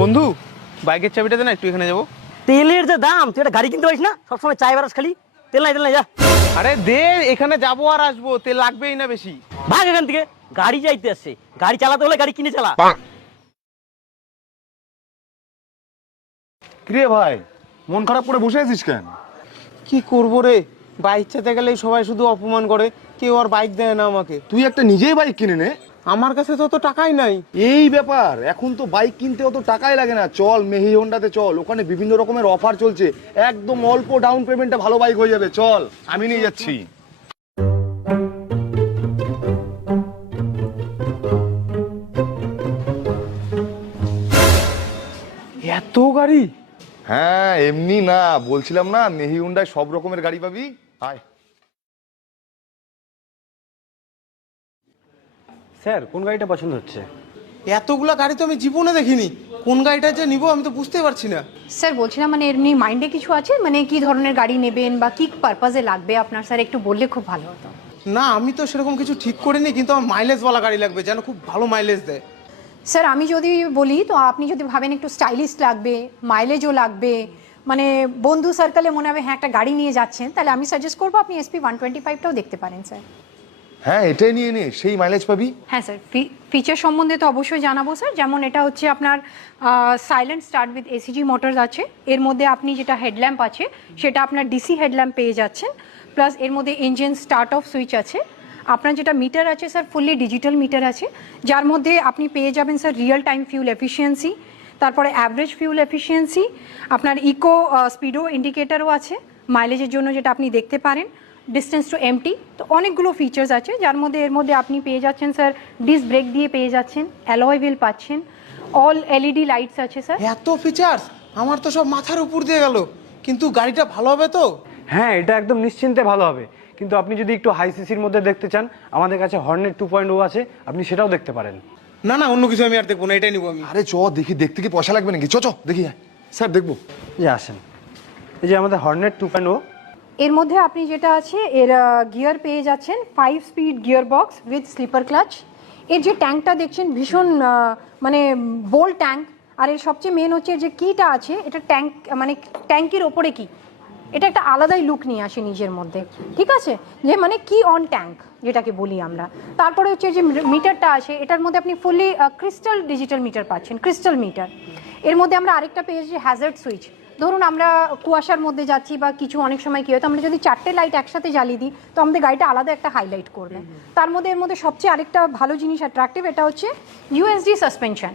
বন্ধু বাইকের চাবিটা দে না, একটু এখানে যাবো। তেলের যে দাম, তুই একটা গাড়ি কিনতে পারিস না? সবসময় চাই বারাস খালি, তেল নাই যা। আরে দে, এখানে যাবো আর আসবো, তেল লাগবেই না বেশি। ভাগ এখান থেকে, গাড়ি যাইতে আসছে, গাড়ি চালাতে হলে গাড়ি কিনে চালা। কিরে ভাই, মন খারাপ করে বসে আছিস কেন? কি করবো রে, বাইক চালাতে গেলেই সবাই শুধু অপমান করে, কেউ আর বাইক দেয় না আমাকে। তুই একটা নিজেই বাইক কিনে নে। আমার কাছে তো টাকাই নাই। এই ব্যাপার, এখন তো বাইক কিনতে অত টাকাই লাগে না। চল মেহি হোন্ডাতে চল, ওখানে বিভিন্ন রকমের অফার চলছে, একদম অল্প ডাউন পেমেন্টে ভালো বাইক হয়ে যাবে। চল, আমি নিয়ে যাচ্ছি। এত গাড়ি? হ্যাঁ, এমনি না, বলছিলাম না মেহি হোন্ডায় সব রকমের গাড়ি পাবি। আয়। স্যার, কোন গাড়িটা পছন্দ হচ্ছে? এতগুলা গাড়ি তো আমি জীবনে দেখিনি, কোন গাড়িটা যে নিবো আমি তো বুঝতেই পারছি না। স্যার বলছিলাম, মানে এমনি মাইন্ডে কিছু আছে, মানে কি ধরনের গাড়ি নেবেন বা কি পারপাজে লাগবে আপনার, স্যার একটু বললে খুব ভালো হতো। না, আমি তো সেরকম কিছু ঠিক করিনি, কিন্তু আমার মাইলেজওয়ালা গাড়ি লাগবে, যেন খুব ভালো মাইলেজ দেয়। স্যার আমি যদি বলি, তো আপনি যদি ভাবেন একটু স্টাইলিশ লাগবে, মাইলেজও লাগবে, মানে বন্ধু সার্কেলে মনে হবে হ্যাঁ একটা গাড়ি নিয়ে যাচ্ছেন, তাহলে আমি সাজেস্ট করবো আপনি SP 125টাও দেখতে পারেন স্যার। হ্যাঁ, এটাই নিয়ে নে, সেই মাইলেজ পাবি। হ্যাঁ স্যার, ফিচার সম্বন্ধে তো অবশ্যই জানাবো স্যার। যেমন এটা হচ্ছে আপনার silent start with ACG motors আছে, এর মধ্যে আপনি যেটা হেডল্যাম্প আছে সেটা আপনার DC হেডল্যাম্প পেয়ে যাচ্ছেন, প্লাস এর মধ্যে ইঞ্জিন স্টার্ট অফ সুইচ আছে। আপনার যেটা মিটার আছে স্যার, ফুললি ডিজিটাল মিটার আছে, যার মধ্যে আপনি পেয়ে যাবেন sir real time fuel efficiency, তারপরে অ্যাভারেজ ফিউল এফিসিয়েন্সি, আপনার ইকো স্পিডো ইন্ডিকেটারও আছে মাইলেজের জন্য, যেটা আপনি দেখতে পারেন, ডিস্টেন্স টু এমটি। তো অনেকগুলো ফিচার্স আছে, যার মধ্যে এর মধ্যে আপনি পেয়ে যাচ্ছেন স্যার ডিস্ক ব্রেক দিয়ে পেয়ে যাচ্ছেন, অ্যালয় হুইল পাচ্ছেন, অল LED লাইটস আছে স্যার। এত ফিচার্স, আমার তো সব মাথার উপর দিয়ে গেল। কিন্তু গাড়িটা ভালো হবে তো? হ্যাঁ, এটা একদম নিশ্চিন্তে ভালো হবে। কিন্তু আপনি যদি একটু হাই সিসির মধ্যে দেখতে চান, আমাদের কাছে হর্নেট 2.0 আছে, আপনি সেটাও দেখতে পারেন। না না, অন্য কিছু আমি আর দেখবো না, এটাই নিবো আমি। আরে চ দেখি, দেখতে কি পয়সা লাগবে নাকি? চ চ দেখি। স্যার দেখবো। যে আসেন, এই যে আমাদের হর্নেট 2.0। এর মধ্যে আপনি যেটা আছে এর গিয়ার পেয়ে যাচ্ছেন 5 speed gear box with slipper clutch. এর যে ট্যাঙ্কটা দেখছেন ভীষণ মানে বোল্ড ট্যাঙ্ক, আর এর সবচেয়ে মেন হচ্ছে যে কিটা আছে, এটা ট্যাঙ্ক মানে ট্যাঙ্কের ওপরে কি, এটা একটা আলাদাই লুক নিয়ে আসে নিজের মধ্যে, ঠিক আছে, যে মানে কি অন ট্যাঙ্ক যেটাকে বলি আমরা। তারপরে হচ্ছে যে মিটারটা আছে, এটার মধ্যে আপনি ফুললি ক্রিস্টাল ডিজিটাল মিটার পাচ্ছেন, ক্রিস্টাল মিটার। এর মধ্যে আমরা আরেকটা পেয়েছি হ্যাজার্ড সুইচ। ধরুন আমরা কুয়াশার মধ্যে যাচ্ছি বা কিছু অনেক সময় কী হয়, তো আমরা যদি 4টে লাইট একসাথে জ্বালিয়ে দিই তো আমাদের গাড়িটা আলাদা একটা হাইলাইট করবে। তার মধ্যে এর মধ্যে সবচেয়ে আরেকটা ভালো জিনিস অ্যাট্রাকটিভ, এটা হচ্ছে USD সাসপেনশন।